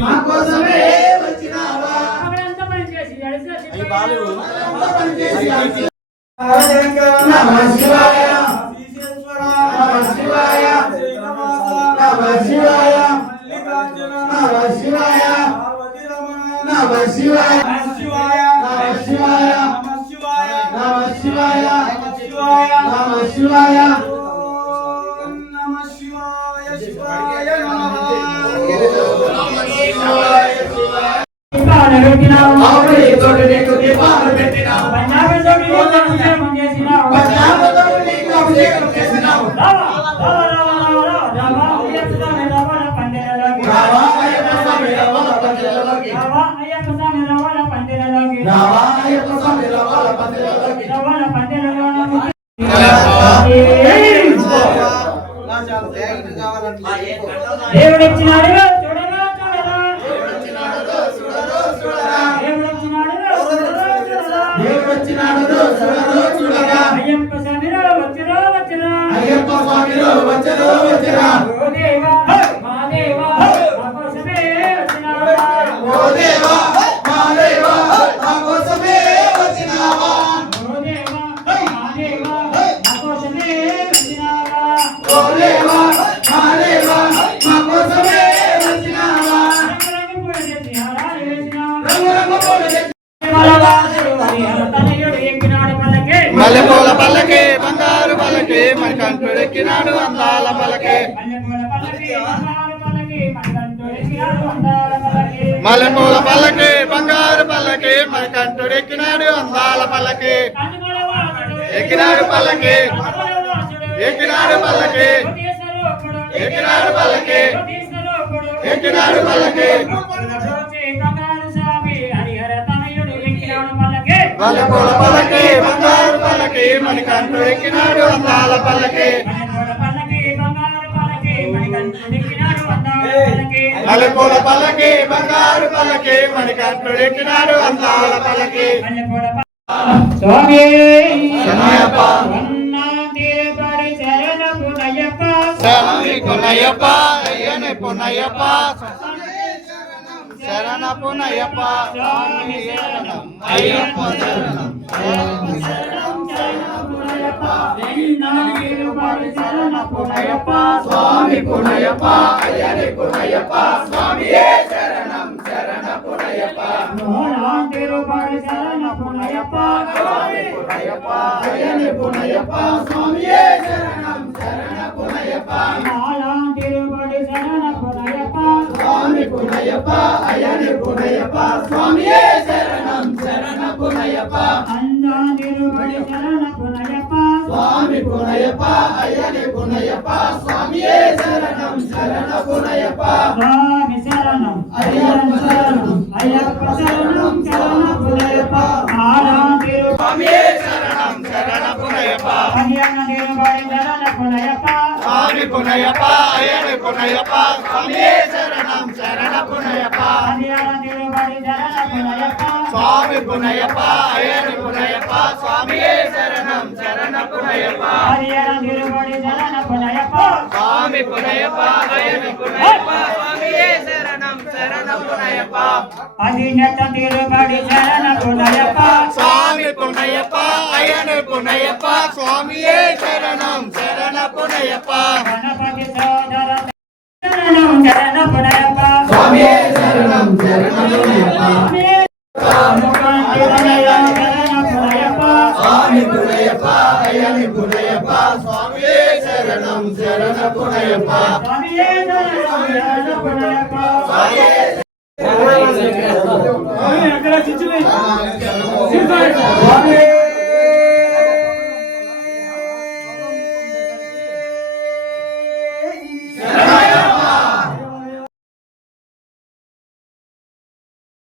మా కోసమే వచ్చినావా నమ శివాయ నమ శివాయ నమ శివాయ నమ శివాయ నమ శివాయ నమ శివాయ నమ శివాయ నమ శివాయ దేవుడిచ్చినాడు అయ్యప్ప స్వామిలో వచ్చరో వచ్చరా ఓ దేవా మా దేవా మా కోసమే వచ్చినావా ఓ దేవా మా దేవా మా కోసమే వచ్చినావా ఓ దేవా మా దేవా మా కోసమే వచ్చినావా ఓ దేవా మా దేవా మా కోసమే వచ్చినావా రంగు పూల చేసి హారాలు వేసినావా రంగు పూల చేసి మలవాసుడు హరిహర తనయుడు ఎక్కినాడు పల్లకి మల్లెపూల పల్లకి బంగారు పల్లకి మణికంఠుడు ఎక్కినాడు అందాల పల్లకి మల్లెపూల పల్లకి బంగారు పల్లకి మణికంఠుడు ఎక్కినాడు అందాల పల్లకి ఎక్కినాడు పల్లకి ఎక్కినాడు పల్లకి ఎక్కినాడు పల్లకి ఎక్కినాడు పల్లకి మల్లెపూల పల్లకి బంగారు పల్లకి మణికంఠుడు ఎక్కినాడు అందాల పల్లకి మల్లెపూల పల్లకి బంగారు పల్లకి మణికంఠుడు ఎక్కినాడు అందాల పల్లకి స్వామి శరణయ్యప్ప స్వామి పునయ్యప్ప అయ్యనే పునయ్యప్ప శరణ పునయ్యప్ప స్వామి శరణం అయ్యప్ప శరణం శరణ పునయ్యప్ప స్వామి పునయ్యప్ప అయ్యనే పునయ్యప్ప స్వామియే శరణం శరణ పునయ్యప్ప నోలాంటిరుపడి శరణ పునయ్యప్ప స్వామి పునయ్యప్ప అయ్యనే పునయ్యప్ప స్వామియే శరణం శరణ పునయ్యప్ప నోలాంటిరుపడి శరణ పునయ్యప్ప స్వామి పునయ్యప్ప అయ్యనే పునయ్యప్ప స్వామియే శరణం శరణ పునయ్యప్ప అంజాంటిరుపడి శరణ పునయ్యప్ప స్వామి పునయ్యప్ప అయ్యనే పునయ్యప్ప స్వామియే శరణం శరణ పునయ్యప్ప స్వామి శరణం అయ్యప్ప శరణం అయ్యప్ప శరణం శరణ పునయ్యప్ప ఆలాంటిరు స్వామియే శరణం శరణ పునయ్యప్ప అయ్యన్నటిరుపడి శరణ పునయ్యప్ప స్వామి పునయ్యప్ప అయ్యనే పునయ్యప్ప స్వామియే శరణం శరణ పునయ్యప్ప అయ్యన్నటిరుపడి శరణ పునయ్యప్ప స్వామి పునయ్యప్ప అయ్యనే పునయ్యప్ప స్వామియే శరణం శరణ పునయ్యప్ప అయ్యన్నటిరుపడి శరణ పునయ్యప్ప స్వామి పునయ్యప్ప అయ్యనే పునయ్యప్ప స్వామియే శరణం శరణ పునయ్యప్ప అదినటిరుపడి శరణ పునయ్యప్ప స్వామి పునయ్యప్ప అయ్యనే పునయ్యప్ప స్వామియే శరణం శరణ పునయ్యప్ప గణపతి సోదర శరణం శరణ పునయ్యప్ప స్వామియే శరణం శరణ పునయ్యప్ప స్వామి పునయ్యప్ప అయ్యనే పునయ్యప్ప స్వామియే శరణం శరణ పునయ్యప్ప స్వామియే శరణం శరణ పునయ్యప్ప స్వామియే